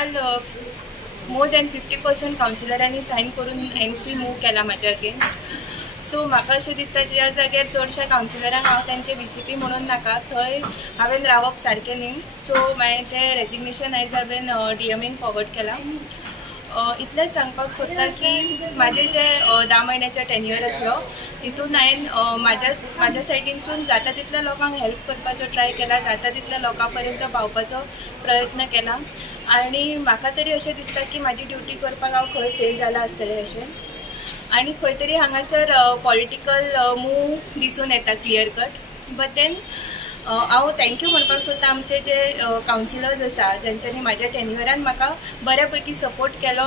काल more than 50% कावन्सिलरांनी Sion करून MC move केला म्हाज्या अगेन्स्ट. सो म्हाका अशें दिसता ज्या जाग्यार चडशा कावन्सिलरांक हांव तेंचे VCP म्हणून नाका थंय हांवें रावप सारकें न्ही. सो म्हाजें रेजिग्नेशन आयज हांवें DMAक फॉरवर्ड केलां. इतलेंच सांगपाक सोदता की म्हाजें जें 10 म्हयन्याचो टेन्युअर आसलो तितून हांवें म्हाज्या सायडीनसून जाता तितल्या लोकांक हेल्प करपाचो ट्राय केला, जाता तितल्या लोकां पर्यंत पावपाचो प्रयत्न केला. आनी म्हाका तरी अशें दिसता की म्हाजी ड्युटी करपाक हांव खंय फेल जालां आसतलें अशें. आनी खंय तरी हांगासर पॉलिटिकल मूव दिसून येता क्लियर कट. बट देन हांव थँक्यू म्हणपाक सोदता आमचे जे कावन्सिलर्स आसा जेंच्यांनी म्हाज्या टेन्युअरान म्हाका बऱ्या पैकी सपोर्ट केलो,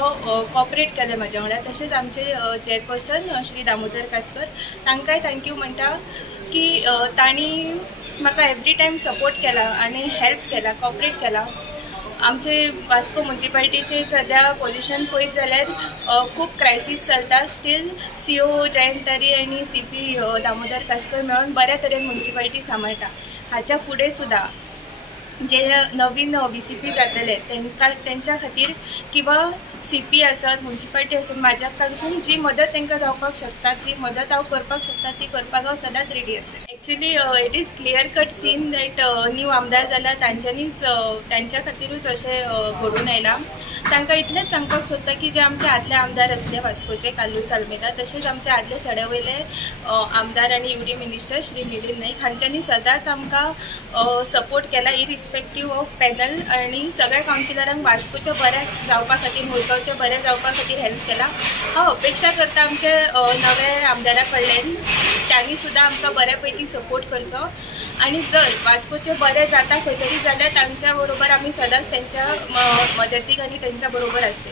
कॉपरेट केलें म्हाज्या वांगडा. तशेंच आमचे चेअरपर्सन श्री दामोदर कासकर तांकांय थँक्यू म्हणटा की तांणी म्हाका एवरी टायम सपोर्ट केला आनी हेल्प केला, कॉपरेट केला. आमचे वास्को म्युनिसिपालिटीचे सद्या पोजिशन पळयत जाल्यार खूब क्रायसीस चलता. स्टील CO जयंत तरी आनी CP दामोदर कासकर मेळून बऱ्या तरेन म्युनिसिपालिटी सांबाळटा. हाच्या फुडें सुद्दां जे नवीन VCP जातले तेंच्या खातीर किंवा CP आसत, म्युनिसिपालिटी आसत, म्हाज्या कडसून जी मदत तांकां जावपाक शकता, जी मदत हांव करपाक शकता ती करपाक हांव सदांच रेडी आसता. Actually it is clear cut scene that new आमदार जाला त्यांच्या खातीरूच अशें घडून आयलां. तांकां इतलेंच सांगपाक सोदता की जे आमचे आदले आमदार आसले वास्कोचे कालूस आल्मेदा, तशेंच आमचे आदले सड्यावयले आमदार आनी UD मिनिस्टर श्री मिलिंद नाईक हांच्यांनी सदांच आमकां सपोर्ट केला इरिस्पेक्टीव ऑफ पॅनल. आनी सगळ्या कावन्सिलरांक वास्कोच्या बऱ्या जावपा खातीर, मुळगांवच्या बऱ्या जावपा खातीर हेल्प केला. हांव अपेक्षा करता आमचे नवे आमदारा कडल्यान त्यांनी सुद्दां आमकां बऱ्या पैकी सपोर्ट करचो. आनी जर वास्कोचे बरें जाता खंय तरी जाल्यार तांच्या बरोबर आमी सदांच तेंच्या मदतीक आनी तेंच्या बरोबर आसतली.